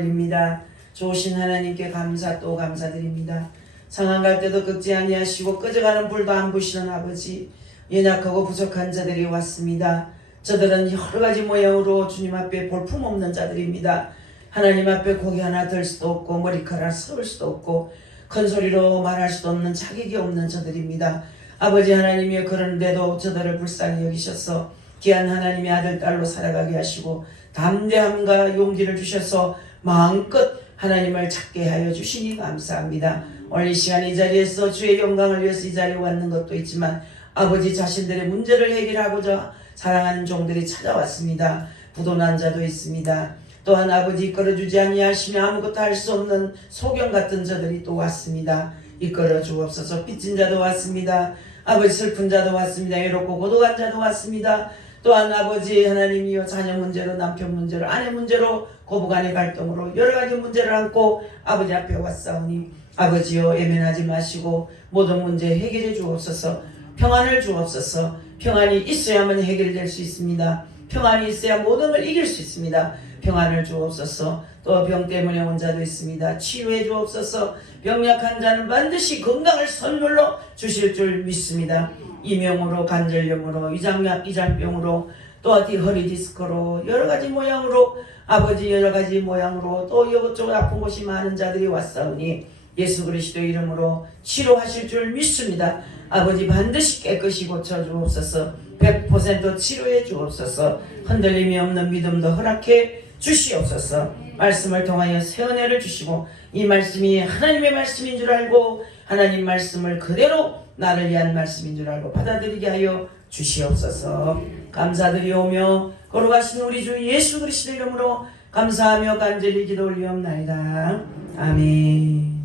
드립니다. 좋으신 하나님께 감사 또 감사드립니다. 상한 갈 때도 끄지 아니하시고 꺼져가는 불도 안 보시는 아버지 연약하고 부족한 자들이 왔습니다. 저들은 여러 가지 모양으로 주님 앞에 볼품 없는 자들입니다. 하나님 앞에 고개 하나 들 수도 없고 머리카락 세울 수도 없고 큰 소리로 말할 수도 없는 자격이 없는 저들입니다. 아버지 하나님이 그런데도 저들을 불쌍히 여기셔서 귀한 하나님의 아들 딸로 살아가게 하시고 담대함과 용기를 주셔서 마음껏 하나님을 찾게 하여 주시니 감사합니다. 오늘 이 시간 이 자리에서 주의 영광을 위해서 이 자리에 왔는 것도 있지만 아버지 자신들의 문제를 해결하고자 사랑하는 종들이 찾아왔습니다. 부도난 자도 있습니다. 또한 아버지 이끌어주지 아니하시며 아무것도 할 수 없는 소경 같은 자들이 또 왔습니다. 이끌어 주옵소서 빚진 자도 왔습니다. 아버지 슬픈 자도 왔습니다. 외롭고 고독한 자도 왔습니다. 또한 아버지 하나님이여 자녀 문제로 남편 문제로 아내 문제로 고부간의 갈등으로 여러 가지 문제를 안고 아버지 앞에 왔사오니 아버지여 예면하지 마시고 모든 문제 해결해 주옵소서 평안을 주옵소서 평안이 있어야만 해결될 수 있습니다. 평안이 있어야 모든 걸 이길 수 있습니다. 평안을 주옵소서 또 병 때문에 온 자도 있습니다. 치유해 주옵소서 병약한 자는 반드시 건강을 선물로 주실 줄 믿습니다. 이명으로 관절염으로 위장약 위장병으로 또 어디 허리 디스크로 여러 가지 모양으로 아버지 여러 가지 모양으로 또 이것저것 아픈 곳이 많은 자들이 왔사오니 예수 그리스도 이름으로 치료하실 줄 믿습니다. 아버지 반드시 깨끗이 고쳐 주옵소서. 100% 치료해 주옵소서. 흔들림이 없는 믿음도 허락해 주시옵소서. 말씀을 통하여 새 은혜를 주시고 이 말씀이 하나님의 말씀인 줄 알고 하나님 말씀을 그대로 나를 위한 말씀인 줄 알고 받아들이게 하여 주시옵소서. 감사드리오며 걸어가신 우리 주 예수 그리스도 이름으로 감사하며 간절히 기도 올리옵나이다. 아멘.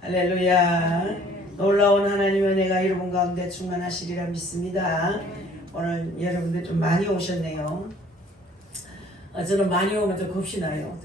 할렐루야. 놀라운 하나님의 은혜가 여러분 가운데 충만하시리라 믿습니다. 오늘 여러분들 좀 많이 오셨네요. 아, 저는 많이 오면 좀 겁시나요.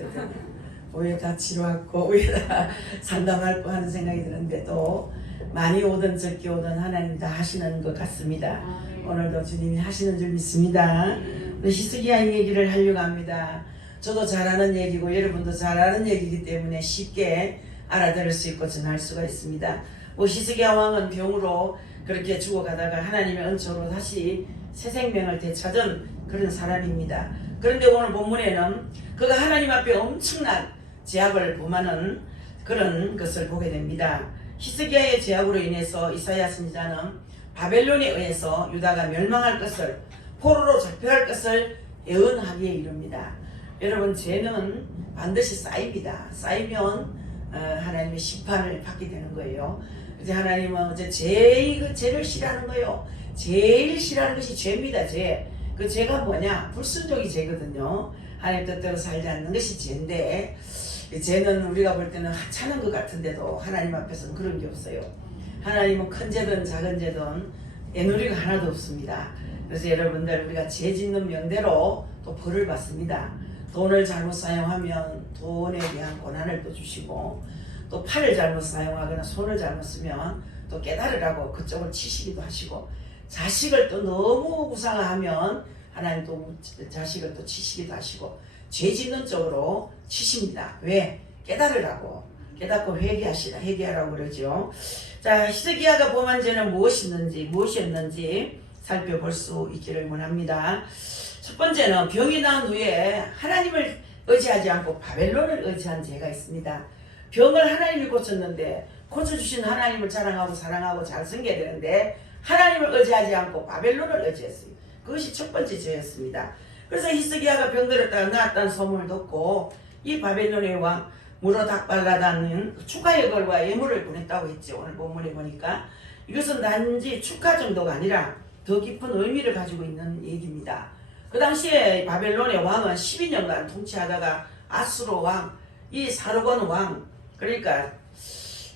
왜다 치료하고 왜다 상담할 거 하는 생각이 드는데 또 많이 오든 적게 오든 하나님 다 하시는 것 같습니다. 오늘도 주님이 하시는 줄 믿습니다. 히스기야 이 얘기를 하려고 합니다. 저도 잘 아는 얘기고 여러분도 잘 아는 얘기이기 때문에 쉽게 알아들을 수 있고 전할 수가 있습니다. 뭐 히스기야 왕은 병으로 그렇게 죽어가다가 하나님의 은총으로 다시 새 생명을 되찾은 그런 사람입니다. 그런데 오늘 본문에는 그가 하나님 앞에 엄청난 제약을 범하는 그런 것을 보게 됩니다. 히스기야의 제약으로 인해서 이사야 선지자는 바벨론에 의해서 유다가 멸망할 것을 포로로 잡혀갈 것을 예언하기에 이릅니다. 여러분 죄는 반드시 쌓입니다. 쌓이면 어, 하나님의 심판을 받게 되는 거예요. 이제 하나님은 이제 제일 그 죄를 싫어하는 거예요. 제일 싫어하는 것이 죄입니다. 죄. 그 죄가 뭐냐? 불순종이 죄거든요. 하나님 뜻대로 살지 않는 것이 죄인데 죄는 우리가 볼 때는 하찮은 것 같은데도 하나님 앞에서는 그런 게 없어요. 하나님은 큰 죄든 작은 죄든 애누리가 하나도 없습니다. 그래서 여러분들 우리가 죄 짓는 명대로 또 벌을 받습니다. 돈을 잘못 사용하면 돈에 대한 고난을 또 주시고 또 팔을 잘못 사용하거나 손을 잘못 쓰면 또 깨달으라고 그쪽을 치시기도 하시고 자식을 또 너무 부상하면 하나님 또 자식을 또 치시기도 하시고 죄 짓는 쪽으로 치십니다. 왜? 깨달으라고. 깨닫고 회개하시라. 회개하라고 그러죠. 자, 히스기야가 범한 죄는 무엇이었는지, 무엇이었는지 살펴볼 수 있기를 원합니다. 첫 번째는 병이 나은 후에 하나님을 의지하지 않고 바벨론을 의지한 죄가 있습니다. 병을 하나님이 고쳤는데 고쳐주신 하나님을 자랑하고 사랑하고 잘 섬겨야 되는데 하나님을 의지하지 않고 바벨론을 의지했어요. 그것이 첫 번째 죄였습니다. 그래서 히스기야가 병들었다가 나았다는 소문을 듣고 이 바벨론의 왕 무로 닥발라다는 축하여걸과 예물을 보냈다고 했죠. 오늘 본문에 보니까 이것은 단지 축하 정도가 아니라 더 깊은 의미를 가지고 있는 얘기입니다. 그 당시에 바벨론의 왕은 12년간 통치하다가 아수로 왕, 이 사르곤 왕, 그러니까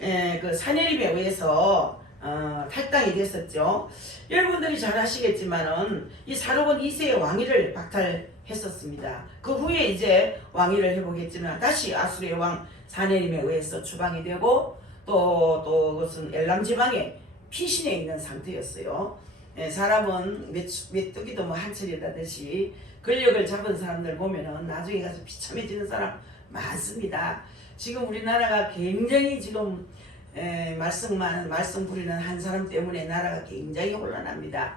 에, 그 사내립에 의해서 어, 탈당이 됐었죠. 여러분들이 잘 아시겠지만은 이 사로곤 2세의 왕위를 박탈했었습니다. 그 후에 이제 왕위를 해보겠지만 다시 아수르의 왕 사네림에 의해서 추방이 되고 또, 또 그것은 엘람 지방에 피신해 있는 상태였어요. 예, 사람은 몇, 메뚜기도 뭐 한철이다듯이 권력을 잡은 사람들 보면은 나중에 가서 비참해지는 사람 많습니다. 지금 우리나라가 굉장히 지금 에, 말썽만 말썽 부리는 한 사람 때문에 나라가 굉장히 혼란합니다.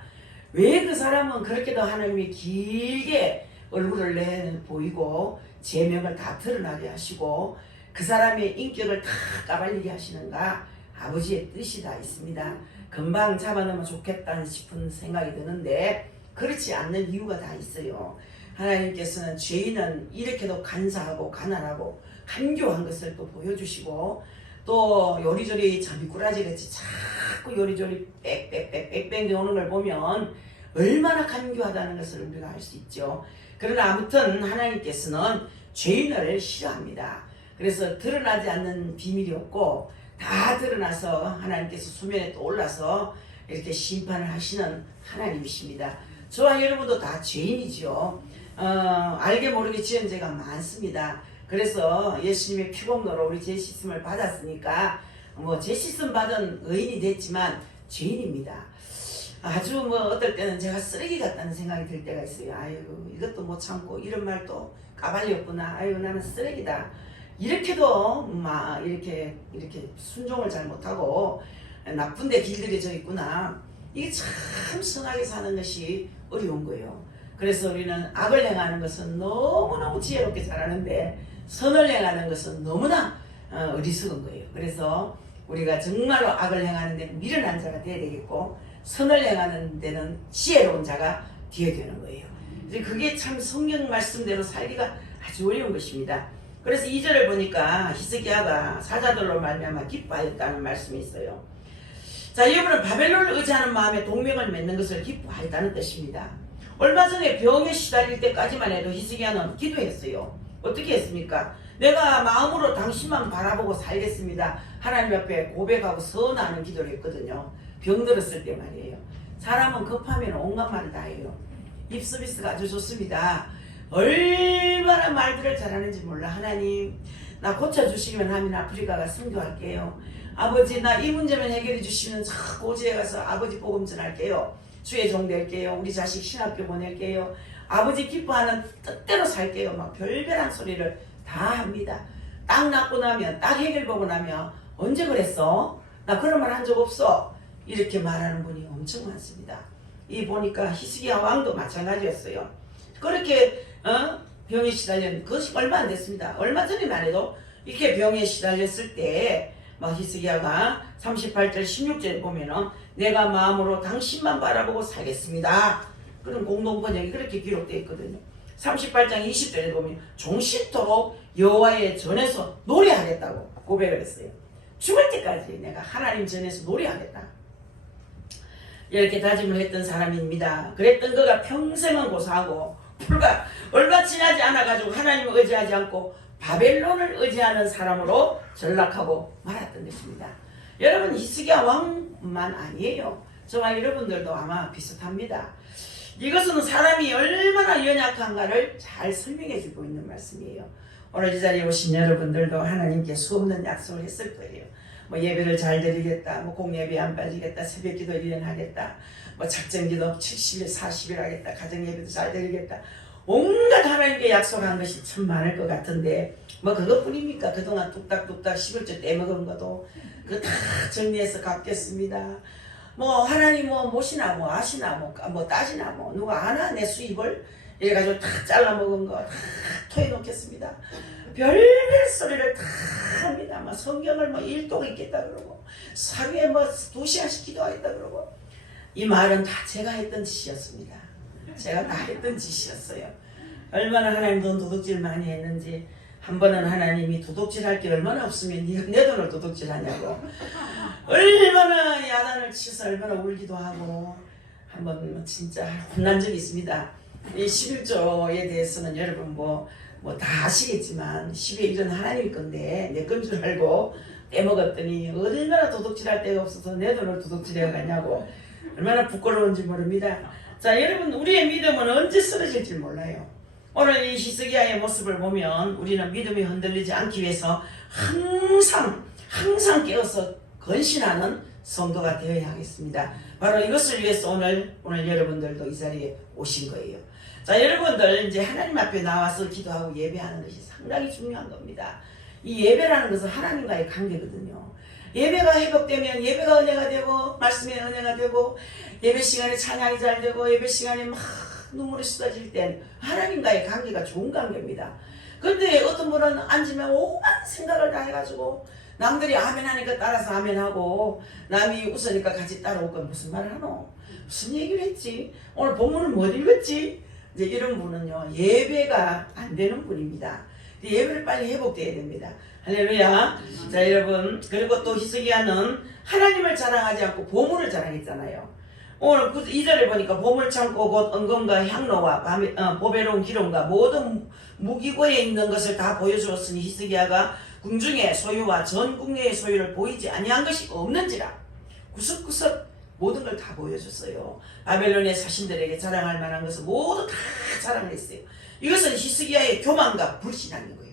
왜 그 사람은 그렇게도 하나님이 길게 얼굴을 내 보이고 제명을 다 드러나게 하시고 그 사람의 인격을 다 까발리게 하시는가 아버지의 뜻이 다 있습니다. 금방 잡아놓으면 좋겠다는 싶은 생각이 드는데 그렇지 않는 이유가 다 있어요. 하나님께서는 죄인은 이렇게도 간사하고 가난하고 간교한 것을 또 보여주시고 또 요리조리 잠비꾸라지 같이 자꾸 요리조리 빽빽빽빽빽 오는 걸 보면 얼마나 간교하다는 것을 우리가 알 수 있죠. 그러나 아무튼 하나님께서는 죄인을 싫어합니다. 그래서 드러나지 않는 비밀이 없고 다 드러나서 하나님께서 수면에 또 올라서 이렇게 심판을 하시는 하나님이십니다. 저와 여러분도 다 죄인이죠. 어, 알게 모르게 지은 죄가 많습니다. 그래서 예수님의 피공로로 우리 죄 씻음을 받았으니까 뭐죄 씻음 받은 의인이 됐지만 죄인입니다. 아주 뭐 어떨 때는 제가 쓰레기 같다는 생각이 들 때가 있어요. 아이고 이것도 못 참고 이런 말도 까발렸구나. 아이고 나는 쓰레기다. 이렇게도 막 이렇게 이렇게 순종을 잘 못하고 나쁜데 길들여져 있구나. 이게 참 선하게 사는 것이 어려운 거예요. 그래서 우리는 악을 행하는 것은 너무너무 지혜롭게 잘하는데 선을 행하는 것은 너무나 어, 어리석은 거예요. 그래서 우리가 정말로 악을 행하는 데는 미련한 자가 되어야 되겠고 선을 행하는 데는 지혜로운 자가 되어야 되는 거예요. 그게 참 성경 말씀대로 살기가 아주 어려운 것입니다. 그래서 2절을 보니까 히스기야가 사자들로 말미암아 기뻐하였다는 말씀이 있어요. 자, 여러분은 바벨론을 의지하는 마음에 동맹을 맺는 것을 기뻐하였다는 뜻입니다. 얼마 전에 병에 시달릴 때까지만 해도 히스기야는 기도했어요. 어떻게 했습니까? 내가 마음으로 당신만 바라보고 살겠습니다. 하나님 앞에 고백하고 선하는 기도를 했거든요. 병들었을 때 말이에요. 사람은 급하면 온갖 말을 다 해요. 입 서비스가 아주 좋습니다. 얼마나 말들을 잘하는지 몰라. 하나님, 나 고쳐주시면 하면 아프리카가 선교할게요. 아버지, 나 이 문제만 해결해 주시면 저 고지에 가서 아버지 복음 전할게요. 주의 종 될게요. 우리 자식 신학교 보낼게요. 아버지 기뻐하는 뜻대로 살게요. 막 별별한 소리를 다 합니다. 딱 낳고 나면, 딱 해결 보고 나면, 언제 그랬어? 나 그런 말 한 적 없어. 이렇게 말하는 분이 엄청 많습니다. 이 보니까 히스기야 왕도 마찬가지였어요. 그렇게 어? 병에 시달렸는데 그것이 얼마 안 됐습니다. 얼마 전에만 해도 이렇게 병에 시달렸을 때 막 히스기야가 38절 16절에 보면은 내가 마음으로 당신만 바라보고 살겠습니다. 그런 공동 번역이 그렇게 기록되어 있거든요. 38장 20절에 보면 종식토록 여호와의 전에서 노래하겠다고 고백을 했어요. 죽을 때까지 내가 하나님 전에서 노래하겠다. 이렇게 다짐을 했던 사람입니다. 그랬던 그가 평생은 고사하고 불과 얼마 지나지 않아가지고 하나님을 의지하지 않고 바벨론을 의지하는 사람으로 전락하고 말았던 것입니다. 여러분 히스기야 왕만 아니에요. 저와 여러분들도 아마 비슷합니다. 이것은 사람이 얼마나 연약한가를 잘 설명해 주고 있는 말씀이에요. 오늘 이 자리에 오신 여러분들도 하나님께 수없는 약속을 했을 거예요. 뭐 예배를 잘 드리겠다, 뭐 공예배 안 빠지겠다, 새벽 기도 1년 하겠다, 뭐 작전 기도 70일, 40일 하겠다, 가정 예배도 잘 드리겠다. 온갖 하나님께 약속한 것이 참 많을 것 같은데 뭐 그것뿐입니까? 그동안 뚝딱뚝딱 11조 떼먹은 것도 그다 정리해서 갚겠습니다. 뭐 하나님 뭐 모시나 뭐 아시나 뭐, 까- 뭐 따지나 뭐 누가 아나 내 수입을 이래가지고 다 잘라 먹은 거 다 토해 놓겠습니다. 별별 소리를 다 합니다. 막 성경을 뭐 일독 읽겠다 그러고 하루에 뭐 두 시간씩 기도하겠다 그러고 이 말은 다 제가 했던 짓이었습니다. 제가 다 했던 짓이었어요. 얼마나 하나님 돈 도둑질 많이 했는지 한 번은 하나님이 도둑질 할 게 얼마나 없으면 내 돈을 도둑질 하냐고 얼마나 야단을 치서 얼마나 울기도 하고 한 번 진짜 혼난 적이 있습니다. 이 11조에 대해서는 여러분 뭐 뭐 다 아시겠지만 11조는 하나님 건데 내 건 줄 알고 빼먹었더니 얼마나 도둑질할 데가 없어서 내 돈을 도둑질해 가냐고 얼마나 부끄러운지 모릅니다. 자 여러분 우리의 믿음은 언제 쓰러질지 몰라요. 오늘 이 히스기야의 모습을 보면 우리는 믿음이 흔들리지 않기 위해서 항상 항상 깨어서 건신하는 성도가 되어야 하겠습니다. 바로 이것을 위해서 오늘 오늘 여러분들도 이 자리에 오신 거예요. 자, 여러분들 이제 하나님 앞에 나와서 기도하고 예배하는 것이 상당히 중요한 겁니다. 이 예배라는 것은 하나님과의 관계거든요. 예배가 회복되면 예배가 은혜가 되고 말씀의 은혜가 되고 예배 시간에 찬양이 잘 되고 예배 시간에 막 눈물이 쏟아질 땐 하나님과의 관계가 좋은 관계입니다. 근데 어떤 분은 앉으면 오만 생각을 다 해가지고 남들이 아멘 하니까 따라서 아멘 하고 남이 웃으니까 같이 따라올 건 무슨 말을 하노? 무슨 얘기를 했지? 오늘 본문은 뭐 읽었지? 이제 이런 분은요 예배가 안 되는 분입니다. 예배를 빨리 회복돼야 됩니다. 할렐루야. 자 여러분 그리고 또 히스기야는 하나님을 자랑하지 않고 보물을 자랑했잖아요. 오늘 2절에 보니까 보물 창고 곧 은금과 향로와 밤에- 어, 보배로운 기름과 모든 무기고에 있는 것을 다 보여주었으니 히스기야가 궁중의 소유와 전 국내의 소유를 보이지 아니한 것이 없는지라 구석구석 모든 걸 다 보여줬어요. 바벨론의 사신들에게 자랑할 만한 것을 모두 다 자랑했어요. 이것은 히스기야의 교만과 불신앙인 거예요.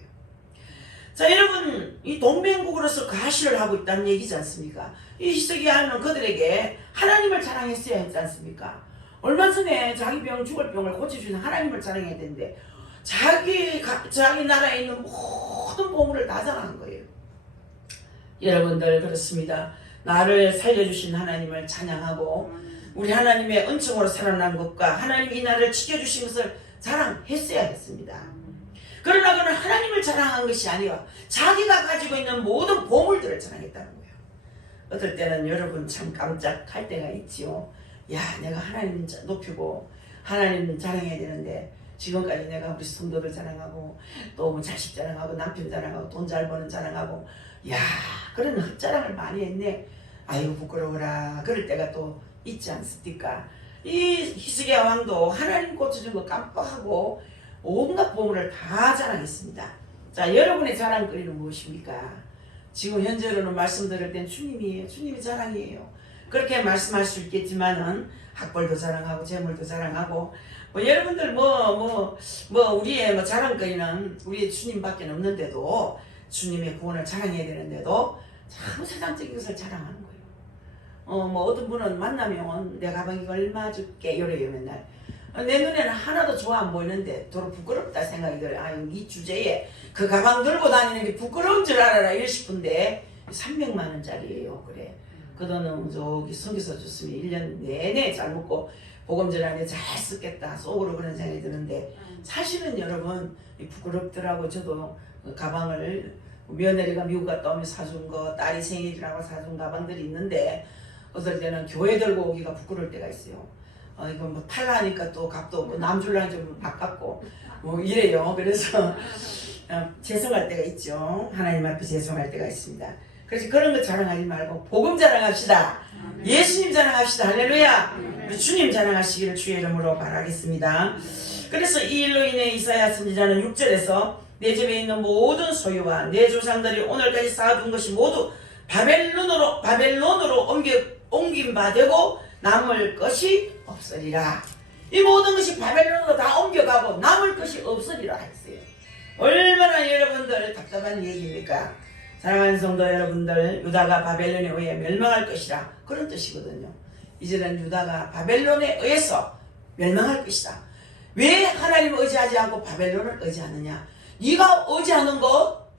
자 여러분 이 동맹국으로서 가시를 하고 있다는 얘기지 않습니까? 이 히스기야는 그들에게 하나님을 자랑했어야 했지 않습니까? 얼마 전에 자기 병 죽을 병을 고쳐주는 하나님을 자랑해야 되는데 자기 가- 자기 나라에 있는 모든 보물을 다 자랑한 거예요. 여러분들 그렇습니다. 나를 살려주신 하나님을 찬양하고 우리 하나님의 은총으로 살아난 것과 하나님이 이 나를 지켜주신 것을 자랑했어야 했습니다. 그러나 그는 하나님을 자랑한 것이 아니라 자기가 가지고 있는 모든 보물들을 자랑했다는 거예요. 어떨 때는 여러분 참 깜짝할 때가 있지요. 야, 내가 하나님 자- 높이고 하나님 자랑해야 되는데 지금까지 내가 우리 성도를 자랑하고 또뭐 자식 자랑하고 남편 자랑하고 돈 잘 버는 자랑하고 야, 그런 헛자랑을 많이 했네. 아이고 부끄러워라. 그럴 때가 또 있지 않습니까? 이 히스기야 왕도 하나님 고쳐준 거 깜빡하고 온갖 보물을 다 자랑했습니다. 자, 여러분의 자랑거리는 무엇입니까? 지금 현재로는 말씀 들을 땐 주님이에요. 주님이 자랑이에요. 그렇게 말씀할 수 있겠지만은 학벌도 자랑하고 재물도 자랑하고 뭐 여러분들 뭐 뭐뭐 우리의 뭐 자랑거리는 우리 주님밖에 없는데도 주님의 구원을 자랑해야 되는데도 참 세상적인 것을 자랑하는 거예요. 어 뭐 어떤 분은 만나면 내 가방이 얼마 줄게 이래요 맨날. 어, 내 눈에는 하나도 좋아 안 보이는데 도로 부끄럽다 생각이 들어요. 아유 이 주제에 그 가방 들고 다니는 게 부끄러운 줄 알아라 이러 싶은데 300만 원짜리예요. 그래. 그 돈은 저기 성기서 줬으면 1년 내내 잘 먹고 보금 전환에 잘 쓰겠다 속으로 그런 생각이 드는데 사실은 여러분 이 부끄럽더라고 저도 그 가방을 며느리가 미국 갔다 오면 사준 거 딸이 생일이라고 사준 가방들이 있는데 어떨 때는 교회 들고 오기가 부끄러울 때가 있어요. 어, 이거 뭐 팔라니까 또 값도 없고 남 줄라니 좀 아깝고 뭐 이래요. 그래서 어, 죄송할 때가 있죠. 하나님 앞에 죄송할 때가 있습니다. 그래서 그런 거 자랑하지 말고 복음 자랑합시다. 예수님 자랑합시다. 할렐루야. 우리 주님 자랑하시기를 주의 이름으로 바라겠습니다. 그래서 이 일로 인해 이사야 선지자는 6절에서 내 집에 있는 모든 소유와 내 조상들이 오늘까지 쌓아둔 것이 모두 바벨론으로 바벨론으로 옮겨 옮긴 바 되고 남을 것이 없으리라. 이 모든 것이 바벨론으로 다 옮겨가고 남을 것이 없으리라 했어요. 얼마나 여러분들 답답한 얘기입니까? 사랑하는 성도 여러분들, 유다가 바벨론에 의해 멸망할 것이라 그런 뜻이거든요. 이제는 유다가 바벨론에 의해서 멸망할 것이다. 왜 하나님을 의지하지 않고 바벨론을 의지하느냐? 네가 의지하는 것,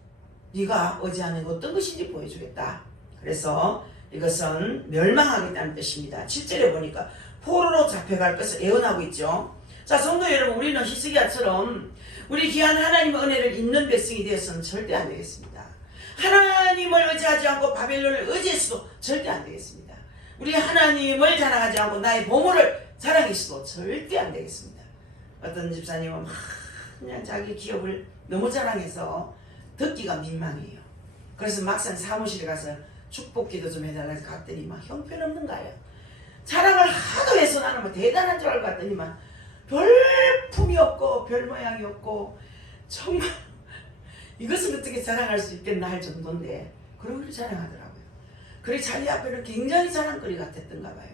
네가 의지하는 것 어떤 것인지 보여주겠다. 그래서 이것은 멸망하겠다는 뜻입니다. 7절에 보니까 포로로 잡혀갈 것을 예언하고 있죠. 자, 성도 여러분, 우리는 히스기야처럼 우리 귀한 하나님의 은혜를 잊는 백성이 되어서는 절대 안 되겠습니다. 하나님을 의지하지 않고 바벨론을 의지해서도 절대 안 되겠습니다. 우리 하나님을 자랑하지 않고 나의 보물을 자랑해서도 절대 안 되겠습니다. 어떤 집사님은 막 그냥 자기 기업을 너무 자랑해서 듣기가 민망해요. 그래서 막상 사무실에 가서 축복기도 좀 해달라 해서 갔더니 막 형편없는 거예요. 자랑을 하도 해서 나는 뭐 대단한 줄 알고 갔더니만 별 품이 없고 별 모양이 없고 정말 이것을 어떻게 자랑할 수 있겠나 할 정도인데 그러고 자랑하더라고요. 그래 자기 앞에는 굉장히 자랑거리 같았던가 봐요.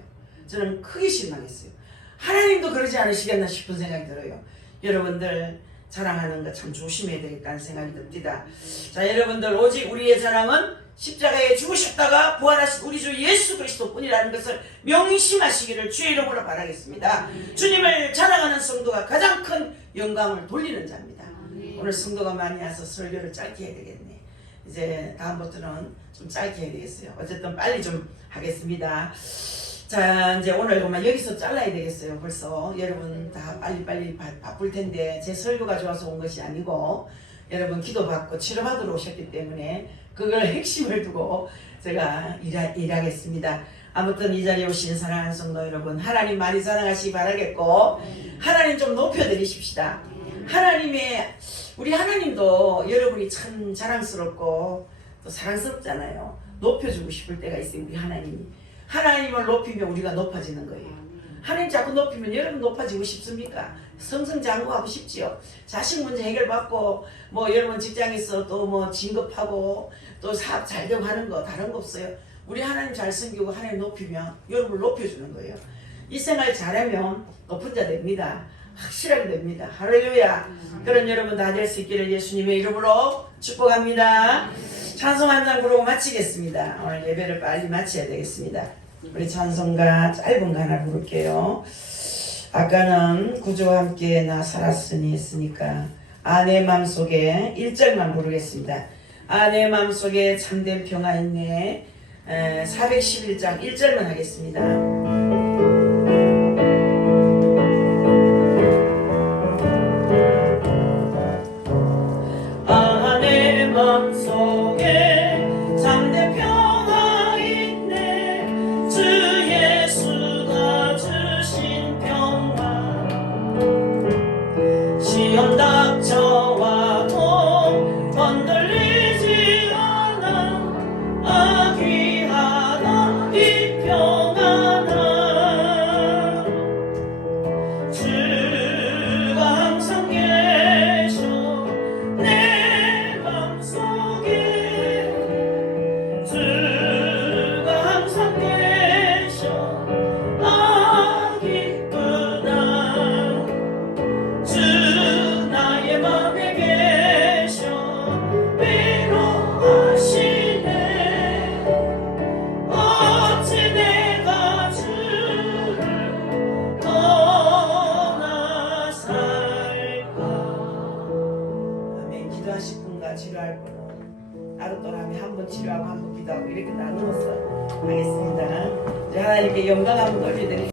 저는 크게 실망했어요. 하나님도 그러지 않으시겠나 싶은 생각이 들어요. 여러분들 자랑하는 거 참 조심해야 되겠다는 생각이 듭니다. 자 여러분들 오직 우리의 자랑은 십자가에 죽으셨다가 부활하신 우리 주 예수 그리스도뿐이라는 것을 명심하시기를 주의 이름으로 바라겠습니다. 주님을 자랑하는 성도가 가장 큰 영광을 돌리는 자입니다. 오늘 성도가 많이 와서 설교를 짧게 해야 되겠네. 이제 다음부터는 좀 짧게 해야 되겠어요. 어쨌든 빨리 좀 하겠습니다. 자 이제 오늘 그만 여기서 잘라야 되겠어요. 벌써 여러분 다 빨리빨리 바, 바쁠 텐데 제 설교가 좋아서 온 것이 아니고 여러분 기도받고 치료받으러 오셨기 때문에 그걸 핵심을 두고 제가 일하, 일하겠습니다. 아무튼 이 자리에 오신 사랑하는 성도 여러분 하나님 많이 사랑하시기 바라겠고 하나님 좀 높여드리십시다. 하나님의 우리 하나님도 여러분이 참 자랑스럽고 또 사랑스럽잖아요. 높여주고 싶을 때가 있어요. 우리 하나님이 하나님을 높이면 우리가 높아지는 거예요. 하나님 자꾸 높이면 여러분 높아지고 싶습니까? 성성장구하고 싶지요. 자식 문제 해결받고 뭐 여러분 직장에서 또 뭐 진급하고 또 사업 잘 되고 하는 거 다른 거 없어요. 우리 하나님 잘 섬기고 하나님 높이면 여러분을 높여주는 거예요. 이 생활 잘하면 높은 자 됩니다. 확실하게 됩니다. 할렐루야. 그런 여러분 다 될 수 있기를 예수님의 이름으로 축복합니다. 찬송 한 장 부르고 마치겠습니다. 오늘 예배를 빨리 마쳐야 되겠습니다. 우리 찬송가 짧은 거 하나 부를게요. 아까는 구주와 함께 나 살았으니 했으니까 아내 맘속에 1절만 부르겠습니다. 아내 맘속에 참된 평화 있네. 에, 411장 1절만 하겠습니다.